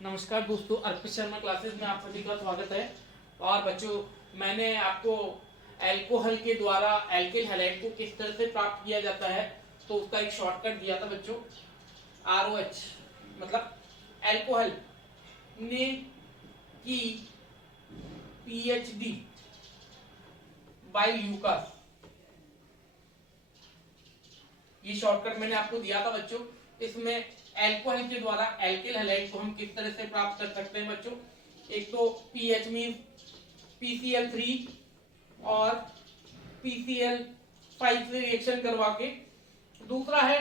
नमस्कार दोस्तों, अर्पित शर्मा क्लासेस में आप सभी का स्वागत है। और बच्चों, मैंने आपको अल्कोहल के द्वारा एल्किल हैलाइड को किस तरह से प्राप्त किया जाता है तो उसका एक शॉर्टकट दिया था बच्चों। ROH मतलब अल्कोहल ने की PhD बाय ल्यूकास, ये शॉर्टकट मैंने आपको दिया था बच्चों। इसमें अल्कोहल के द्वारा एल्किल हैलाइड को हम किस तरह से प्राप्त कर सकते हैं बच्चों। एक तो पीएच मीन PCl3 और PCl5 से रिएक्शन करवा के, दूसरा है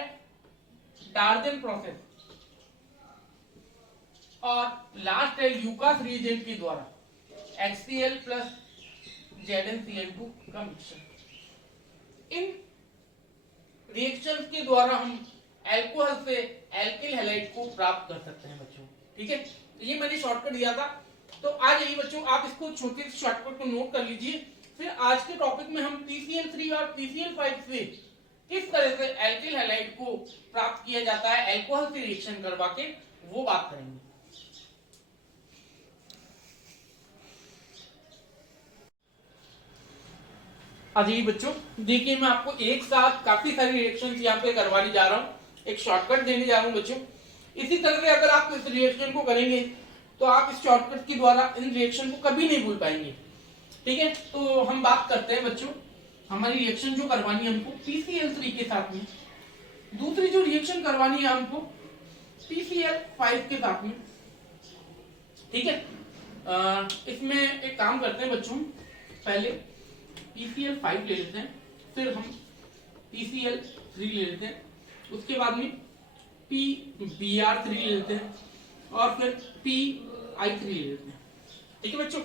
डार्जन प्रोसेस, और लास्ट है ल्यूकास रिएजेंट के द्वारा HCl प्लस ZnCl2 का मिक्सचर। इन रिएक्शन के द्वारा हम अल्कोहल से एल्किल हैलाइड को प्राप्त कर सकते हैं बच्चों। ठीक है, ये मैंने शॉर्टकट दिया था। तो आ जाइए बच्चों, आप इसको छोटे से शॉर्टकट को नोट कर लीजिए। फिर आज के टॉपिक में हम PCl3 और PCl5 से किस तरह से एल्किल हैलाइड को प्राप्त किया जाता है अल्कोहल से रिएक्शन करवा के, वो बात करेंगे। अजी बच्चों देखिए, मैं आपको एक साथ काफी सारी रिएक्शंस यहाँ पे करवाने जा रहा हूँ, एक शॉर्टकट देने जा रहा हूँ बच्चों। इसी तरह से अगर आप इस रिएक्शन को करेंगे तो आप इस शॉर्टकट के द्वारा इन रिएक्शन को कभी नहीं भूल पाएंगे। ठीक है, तो हम बात करते हैं बच्चों, हमारी रिएक्शन जो करवानी है हमको PCl3 के साथ में, दूसरी जो रिएक्शन करवानी है हमको PCl5 के साथ में। ठीक है, इसमें एक काम करते हैं बच्चों, पहले PCl5 ले लेते हैं, फिर हम PCl3 ले लेते हैं, उसके बाद में PBr3 ले लेते हैं, और फिर PI3 ले लेते हैं। ठीक है बच्चों,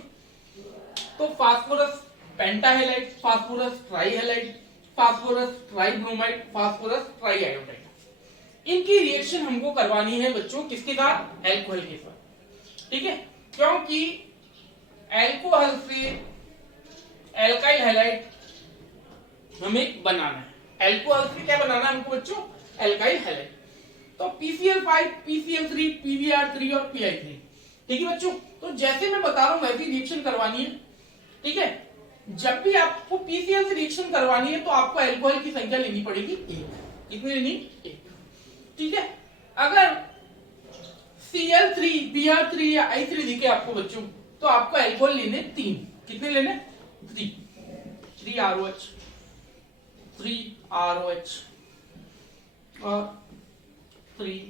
तो phosphorus pentahalide, phosphorus trihalide, phosphorus tribromide, phosphorus triiodide, इनकी रिएक्शन हमको करवानी है बच्चों किसके साथ, अल्कोहल के साथ। ठीक है, क्योंकि अल्कोहल से एल्काइल हैलाइड हमें बनाना है। अल्कोहल से क्या बनाना है हमको बच्चों, एल्काइल हैलाइड। तो PCl5, PCl3, PBr3 और PI3। ठीक है बच्चों, तो जैसे मैं बता रहा हूं वैसी रिएक्शन करवानी है। ठीक है, जब भी आपको PCl से रिएक्शन करवानी है तो आपको अल्कोहल की संख्या लेनी पड़ेगी 1। कितनी लेनी, 1। ठीक है, अगर Cl3, Br3 या I3 दिखे आपको बच्चों तो आपको अल्कोहल लेने 3। कितने लेने, 3 ROH, 3 ROH और 3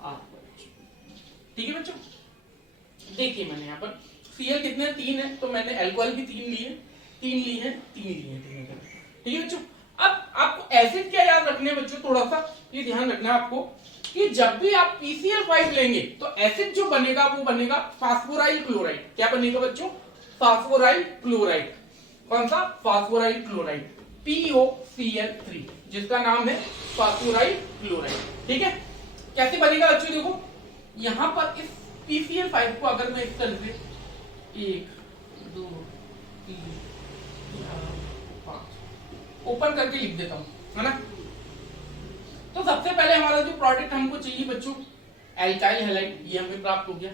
ROH। ठीक है बच्चों, देखिए मैंने यहाँ पर Cl कितने, 3 है, तो मैंने अल्कोहल भी 3 लिए, 3 ली है, 3 लिए हैं। ठीक है बच्चों, अब आपको एसिड क्या याद रखने बच्चों, थोड़ा सा ये ध्यान रखना है आपको कि जब भी आप PCl5 लेंगे तो एसिड जो बनेगा वो बनेगा फास्फोराइल क्लोराइड। क्या बनेगा बच्चों, फास्फोराइल क्लोराइड। कौन सा, फास्फोराइल क्लोराइड, POCl3, जिसका नाम है फास्फोराइल क्लोराइड। ठीक है, कैसे बनेगा बच्चों, देखो यहां पर इस PCl5 को अगर मैं इस तरह से 1 2 3 4 5 ओपन करके लिख देता हूं, है ना। तो सबसे पहले हमारा जो प्रोडक्ट हमको चाहिए बच्चों, एल्काइल हैलाइड, ये हमें प्राप्त हो गया।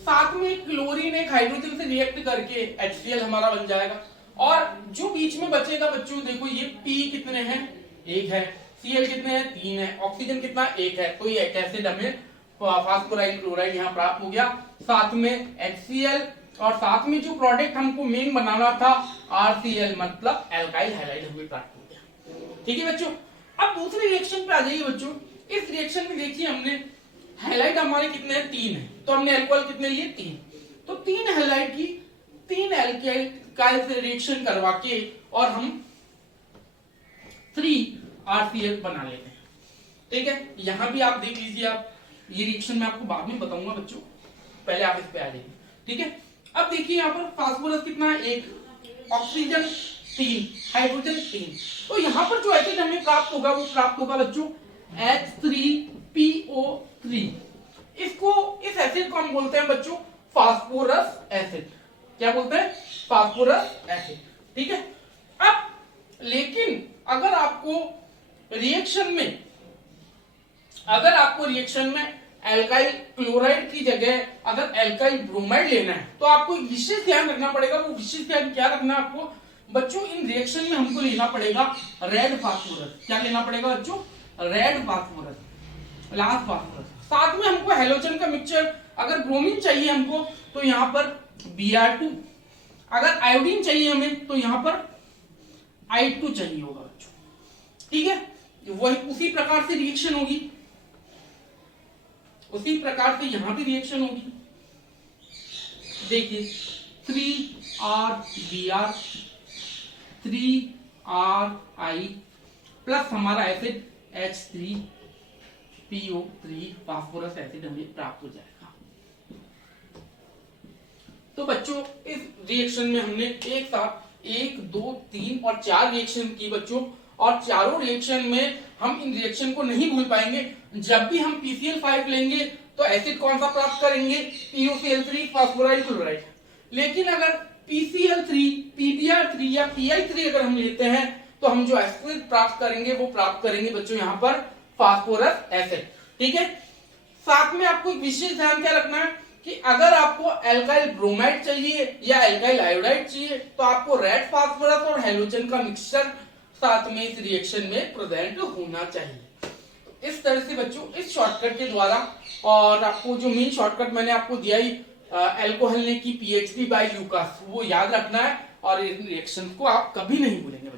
साथ में क्लोरीन एक हाइड्रोजन से रिएक्ट करके HCl हमारा बन जाएगा, और जो बीच में बचेगा बच्चों देखो, ये P कितने हैं, 1 है, Cl कितने हैं, 3 है, ऑक्सीजन कितना, 1 है, तो ये एक एसिड हमें फास्फोराइल क्लोराइड यहाँ प्राप्त हो गया, साथ में HCl, और साथ में जो प्रोडक्ट हमको मेन बनाना था RCl, मतलब एल्काइल हैलाइड हमें प्राप्त हो गया। ठीक है बच्चों, अब दूसरी रिएक्शन पे आ जाइए बच्चों। इस रिएक्शन में देखिए हमने हैलाइड हमारे कितने हैं, 3 है, तो हमने अल्कोहल कितने लिए, 3। तो 3 हैलाइड की 3 एल्काइल से रिएक्शन करवा के और हम 3 RCl बना लेते हैं। ठीक है, यहां भी आप देख लीजिए, आप ये रिएक्शन मैं आपको बाद में बताऊंगा बच्चों, पहले आप इस पे आ जाइए। ठीक है, अब देखिए यहाँ पर फास्फोरस कितना है, 1, ऑक्सीजन 3, हाइड्रोजन 3, तो यहाँ पर जो एसिड हमें प्राप्त होगा वो प्राप्त होगा बच्चों H3PO3। इसको, इस एसिड को हम बोलते हैं बच्चों फास्फोरस एसिड। क्या बोलते हैं, फास्फोरस एसिड। ठीक है, अब लेकिन अगर आपको रिएक्शन में एल्काइल क्लोराइड की जगह अगर एल्काइल ब्रोमाइड लेना है तो आपको एक विशेष ध्यान रखना पड़ेगा। वो विशेष ध्यान क्या रखना है आपको बच्चों, इन रिएक्शन में हमको लेना पड़ेगा रेड फास्फोरस। क्या लेना पड़ेगा बच्चों? रेड फास्फोरस, लाल फास्फोरस। साथ में हमको हेलोजन का मिक्सचर, अगर ब्रोमीन चाहिए हमको तो यहाँ पर Br2, अगर आयोडीन चाहिए हमें तो यहाँ पर I2 चाहिए होगा बच्चों। ठीक है, वही उसी प्रकार से रिएक्शन होगी, उसी प्रकार से यहां भी रिएक्शन होगी। देखिए 3RBr 3RI प्लस हमारा एसिड H3PO3 फास्फोरस एसिड हमें प्राप्त हो जाएगा। तो बच्चों इस रिएक्शन में हमने एक साथ 1, 2, 3 और 4 रिएक्शन की बच्चों, और चारों रिएक्शन में हम इन रिएक्शन को नहीं भूल पाएंगे। जब भी हम PCl5 लेंगे तो एसिड कौन सा प्राप्त करेंगे? POCl3 फास्फोराइल chloride. लेकिन अगर PCl3, PBr3 या PI3 अगर हम लेते हैं तो हम जो एसिड प्राप्त करेंगे वो प्राप्त करेंगे बच्चों यहाँ पर फास्फोरस एसिड। ठीक है, साथ में आपको एक विशेष ध्यान क्या रखना है कि अगर आपको एल्काइल ब्रोमाइड चाहिए या एल्काइल आयोडाइड चाहिए तो आपको रेड फास्फोरस और हेलोजन का मिक्सचर साथ में इस रिएक्शन में प्रेजेंट होना चाहिए। इस तरह से बच्चों इस शॉर्टकट के द्वारा, और आपको जो मेन शॉर्टकट मैंने आपको दिया ही अल्कोहल ने की PHP बाय ल्यूकास, वो याद रखना है और इन रिएक्शन को आप कभी नहीं भूलेंगे।